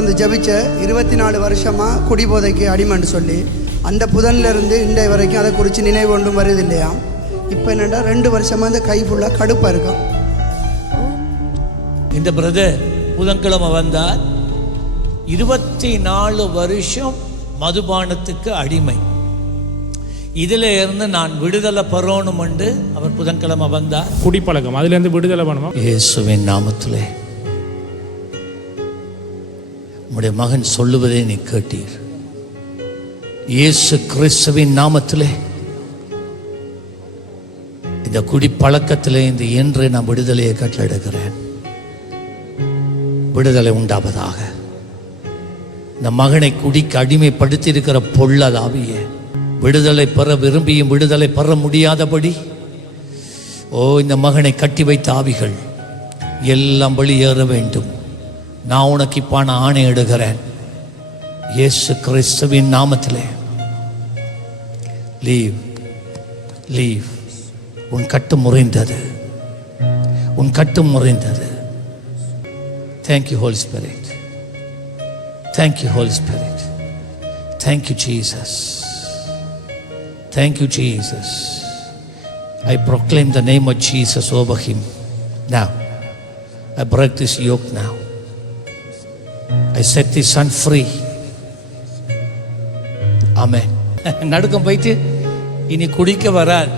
வந்து ஜபிச்ச 24 வருஷமாக குடிபோதைக்கு அடிமைன்னு சொல்லி அந்த புதன்லேருந்து இன்றைய வரைக்கும் அதை குறித்து நினைவு ஒன்றும் வருது இல்லையா. இப்போ என்னென்னா 2 வருஷமாக இந்த கை ஃபுல்லாக கடுப்பாக இருக்கும். இந்த பிரதர் புதன்கிழமை வந்தார். 24 வருஷம் மதுபானத்துக்கு அடிமை. இதில் இருந்து நான் விடுதலை பெறணும் என்று அவர் புதன்கிழமை வந்தார். குடிப்பழக்கம் அதுலேருந்து விடுதலை பண்ணுவோம். இயேசுவின் நாமத்திலே உம்முடைய மகன் சொல்லுவதை நீ கேட்டீர். இயேசு கிறிஸ்துவின் நாமத்திலே இந்த குடிப்பழக்கத்திலே இந்த இன்று நான் விடுதலையை கட்டளையிடுகிறேன். விடுதலை உண்டாவதாக. இந்த மகனை குடிக்கு அடிமைப்படுத்தி இருக்கிற பொல்லாதாவியே, விடுதலை பெற விரும்பியும் விடுதலை பெற முடியாதபடி இந்த மகனை கட்டி வைத்த ஆவிகள் எல்லாம் வெளியேற வேண்டும். நான் உனக்கு இப்பான ஆணை இடுகிறேன். இயேசு கிறிஸ்துவின் நாமத்திலே லீவ் லீவ். உன் கட்டு முறைந்தது, உன் கட்டு முறைந்தது. Thank you holy spirit, thank you holy spirit, thank you Jesus, thank you Jesus. I proclaim the name of Jesus over him now. I break this yoke now. I set this son free. Amen. நடுக்கம் போயிட்டு இனி குடிக்க வராது,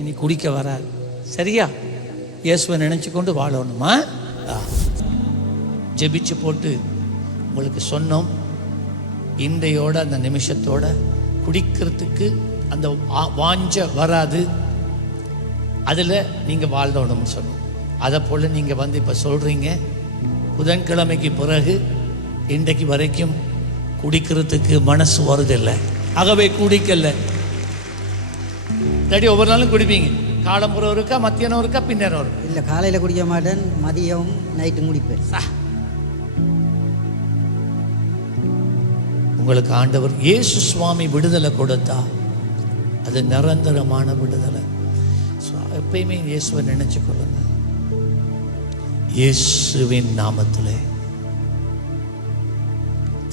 இனி குடிக்க வராது. சரியா? இயேசுவை நினைச்சு கொண்டு வாழணுமா? ஜெபிச்சு போட்டு உங்களுக்கு சொன்னோம். இன்றையோட அந்த நிமிஷத்தோட குடிக்கிறதுக்கு அந்த வாஞ்ச வராது. அதில் நீங்கள் வாழ்ந்தோணும்னு சொன்னோம். அதை போல் நீங்கள் வந்து இப்போ சொல்கிறீங்க, புதன்கிழமைக்கு பிறகு இன்றைக்கு வரைக்கும் குடிக்கிறதுக்கு மனசு வருதில்லை, ஆகவே குடிக்கல. இல்லாட்டி ஒவ்வொரு நாளும் குடிப்பீங்க. காலம்புறம் இருக்கா, மத்தியானம் இருக்கா, பின்னேரம் இருக்கா? இல்லை, காலையில் குடிக்க மாட்டேன், மதியம் நைட்டு முடிப்பேன். உங்களுக்கு ஆண்டவர் இயேசு சுவாமி விடுதலை கொடுத்தா அது நிரந்தரமான விடுதலை. எப்பயுமே இயேசுவை நினைச்சு கொள்ளுங்க. இயேசுவின் நாமத்திலே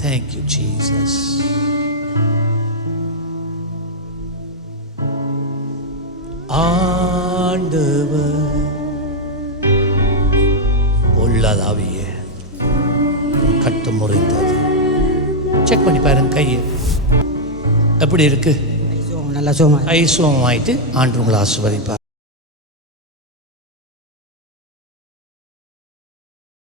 தேங்க்யூ ஜீசஸ். ஆண்டவர் பொல்லாதாவியே கட்டு முறைந்தது. செக் பண்ணி பாருங்க கையை எப்படி இருக்கு. நல்லா சோமா ஐசுவமாயிட்டு ஆண்டு உங்களை ஆசீர்வதிப்பார்.